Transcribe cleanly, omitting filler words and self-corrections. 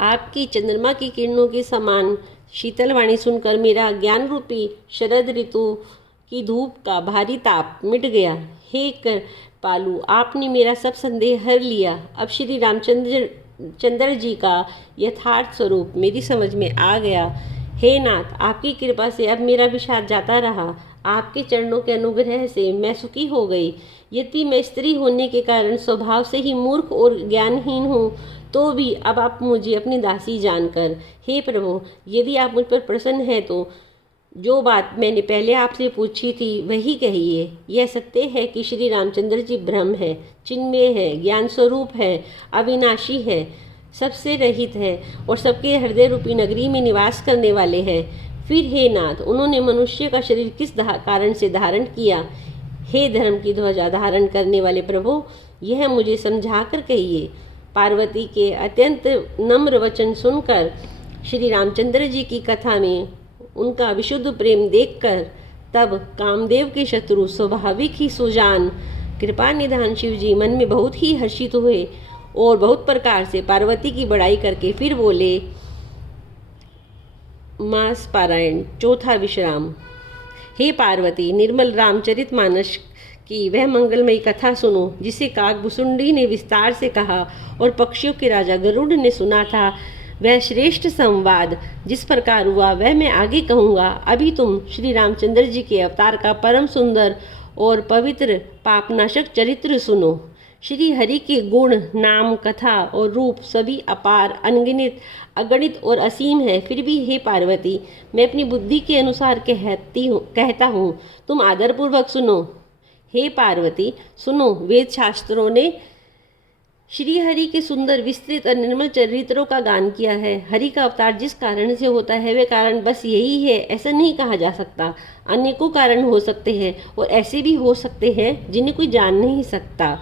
आपकी चंद्रमा की किरणों के समान शीतल वाणी सुनकर मेरा ज्ञान रूपी शरद ऋतु की धूप का भारी ताप मिट गया। हे कृपालु, आपने मेरा सब संदेह हर लिया। अब श्री रामचंद्र जी का यथार्थ स्वरूप मेरी समझ में आ गया। हे नाथ, आपकी कृपा से अब मेरा विषाद जाता रहा। आपके चरणों के अनुग्रह से मैं सुखी हो गई। यदि मैं स्त्री होने के कारण स्वभाव से ही मूर्ख और ज्ञानहीन हूँ, तो भी अब आप मुझे अपनी दासी जानकर, हे प्रभु, यदि आप मुझ पर प्रसन्न हैं तो जो बात मैंने पहले आपसे पूछी थी वही कहिए। यह सत्य है कि श्री रामचंद्र जी ब्रह्म है, चिन्मय है, ज्ञान स्वरूप है, अविनाशी है, सबसे रहित है और सबके हृदय रूपी नगरी में निवास करने वाले हैं। फिर हे नाथ, उन्होंने मनुष्य का शरीर किस कारण से धारण किया? हे धर्म की ध्वजा धारण करने वाले प्रभु, यह मुझे समझा कर कहिए। पार्वती के अत्यंत नम्र वचन सुनकर श्री रामचंद्र जी की कथा में उनका विशुद्ध प्रेम देखकर तब कामदेव के शत्रु स्वाभाविक ही सुजान कृपा निधान शिव जी मन में बहुत ही हर्षित हुए और बहुत प्रकार से पार्वती की बड़ाई करके फिर बोले। मास पारायण, चौथा विश्राम। हे पार्वती, निर्मल रामचरित मानस की वह मंगलमयी कथा सुनो जिसे काकभुसुंडी ने विस्तार से कहा और पक्षियों के राजा गरुड़ ने सुना था। वह श्रेष्ठ संवाद जिस प्रकार हुआ वह मैं आगे कहूँगा। अभी तुम श्री रामचंद्र जी के अवतार का परम सुंदर और पवित्र पापनाशक चरित्र सुनो। श्री हरि के गुण, नाम, कथा और रूप सभी अपार, अनगिनत, अगणित और असीम है। फिर भी हे पार्वती, मैं अपनी बुद्धि के अनुसार कहता हूँ, तुम आदरपूर्वक सुनो। हे पार्वती सुनो, वेद शास्त्रों ने श्री हरि के सुंदर, विस्तृत और निर्मल चरित्रों का गान किया है। हरि का अवतार जिस कारण से होता है वह कारण बस यही है ऐसा नहीं कहा जा सकता। अनेकों कारण हो सकते हैं और ऐसे भी हो सकते हैं जिन्हें कोई जान नहीं सकता।